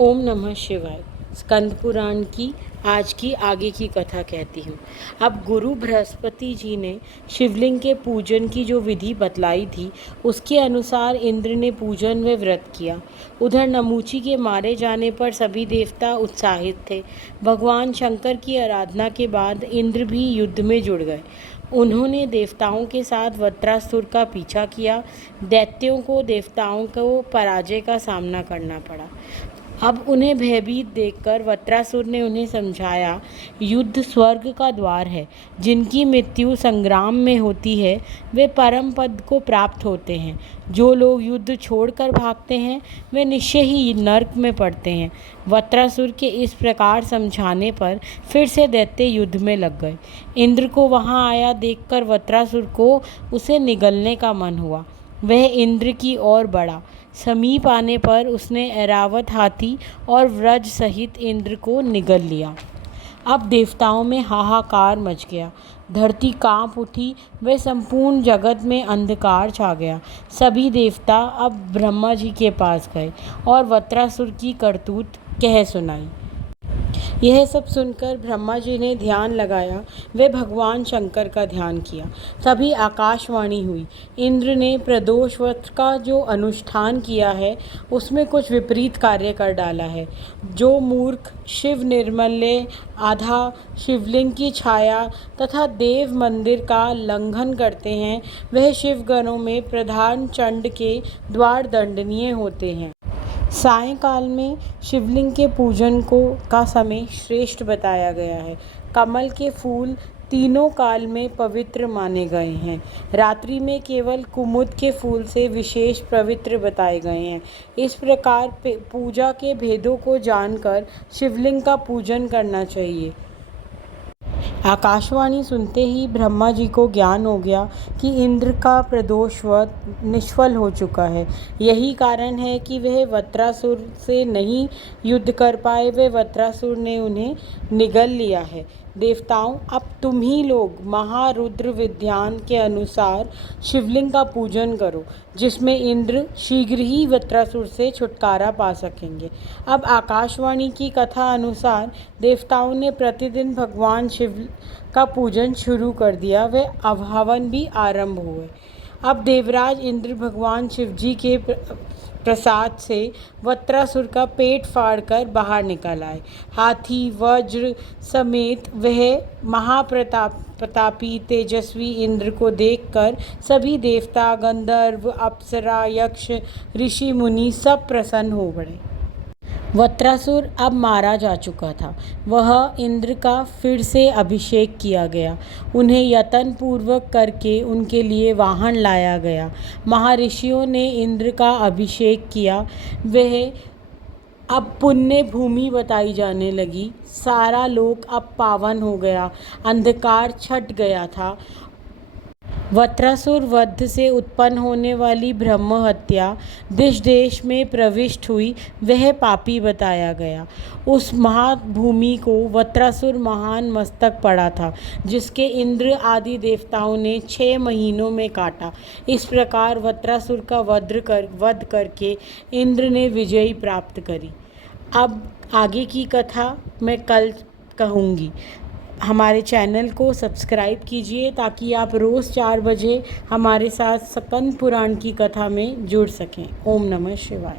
ओम नमः शिवाय। स्कंद पुराण की आज की आगे की कथा कहती हूँ। अब गुरु बृहस्पति जी ने शिवलिंग के पूजन की जो विधि बतलाई थी उसके अनुसार इंद्र ने पूजन व व्रत किया। उधर नमूची के मारे जाने पर सभी देवता उत्साहित थे। भगवान शंकर की आराधना के बाद इंद्र भी युद्ध में जुड़ गए। उन्होंने देवताओं के साथ वत्रासुर का पीछा किया। दैत्यों को देवताओं को पराजय का सामना करना पड़ा। अब उन्हें भयभीत देखकर वत्रासुर ने उन्हें समझाया, युद्ध स्वर्ग का द्वार है। जिनकी मृत्यु संग्राम में होती है वे परम पद को प्राप्त होते हैं। जो लोग युद्ध छोड़कर भागते हैं वे निश्चय ही नर्क में पड़ते हैं। वत्रासुर के इस प्रकार समझाने पर फिर से दैत्य युद्ध में लग गए। इंद्र को वहां आया देखकर वत्रासुर को उसे निगलने का मन हुआ। वह इंद्र की ओर बढ़ा। समीप आने पर उसने ऐरावत हाथी और व्रज सहित इंद्र को निगल लिया। अब देवताओं में हाहाकार मच गया। धरती कांप उठी। वे संपूर्ण जगत में अंधकार छा गया। सभी देवता अब ब्रह्मा जी के पास गए और वत्रासुर की करतूत कह सुनाई। यह सब सुनकर ब्रह्मा जी ने ध्यान लगाया। वे भगवान शंकर का ध्यान किया। तभी आकाशवाणी हुई। इंद्र ने प्रदोष व्रत का जो अनुष्ठान किया है उसमें कुछ विपरीत कार्य कर डाला है। जो मूर्ख शिव निर्मल्य आधा शिवलिंग की छाया तथा देव मंदिर का लंघन करते हैं वह शिवगणों में प्रधान चंड के द्वार दंडनीय होते हैं। सायंकाल में शिवलिंग के पूजन का समय श्रेष्ठ बताया गया है। कमल के फूल तीनों काल में पवित्र माने गए हैं। रात्रि में केवल कुमुद के फूल से विशेष पवित्र बताए गए हैं। इस प्रकार पूजा के भेदों को जानकर शिवलिंग का पूजन करना चाहिए। आकाशवाणी सुनते ही ब्रह्मा जी को ज्ञान हो गया कि इंद्र का प्रदोष व्रत निष्फल हो चुका है। यही कारण है कि वह वत्रासुर से नहीं युद्ध कर पाए। वे वत्रासुर ने उन्हें निगल लिया है। देवताओं, अब तुम ही लोग महारुद्र विधान के अनुसार शिवलिंग का पूजन करो, जिसमें इंद्र शीघ्र ही वत्रासुर से छुटकारा पा सकेंगे। अब आकाशवाणी की कथा अनुसार देवताओं ने प्रतिदिन भगवान शिव का पूजन शुरू कर दिया। वे हवन भी आरंभ हुए। अब देवराज इंद्र भगवान शिवजी के प्रसाद से वत्रासुर का पेट फाड़कर बाहर निकल आए। हाथी वज्र समेत वह महाप्रतापी तेजस्वी इंद्र को देखकर सभी देवता गंधर्व अप्सरा यक्ष ऋषि मुनि सब प्रसन्न हो पड़े। वत्रासुर अब मारा जा चुका था। वह इंद्र का फिर से अभिषेक किया गया। उन्हें यत्न पूर्वक करके उनके लिए वाहन लाया गया। महर्षियों ने इंद्र का अभिषेक किया। वह अब पुण्य भूमि बताई जाने लगी। सारा लोक अब पावन हो गया। अंधकार छट गया था। वत्रासुर वध से उत्पन्न होने वाली ब्रह्म हत्या देश देश में प्रविष्ट हुई। वह पापी बताया गया। उस महाभूमि को वत्रासुर महान मस्तक पड़ा था, जिसके इंद्र आदि देवताओं ने 6 महीनों में काटा। इस प्रकार वत्रासुर का वध करके इंद्र ने विजय प्राप्त करी। अब आगे की कथा मैं कल कहूँगी। हमारे चैनल को सब्सक्राइब कीजिए ताकि आप रोज़ 4 बजे हमारे साथ स्कंद पुराण की कथा में जुड़ सकें। ओम नमः शिवाय।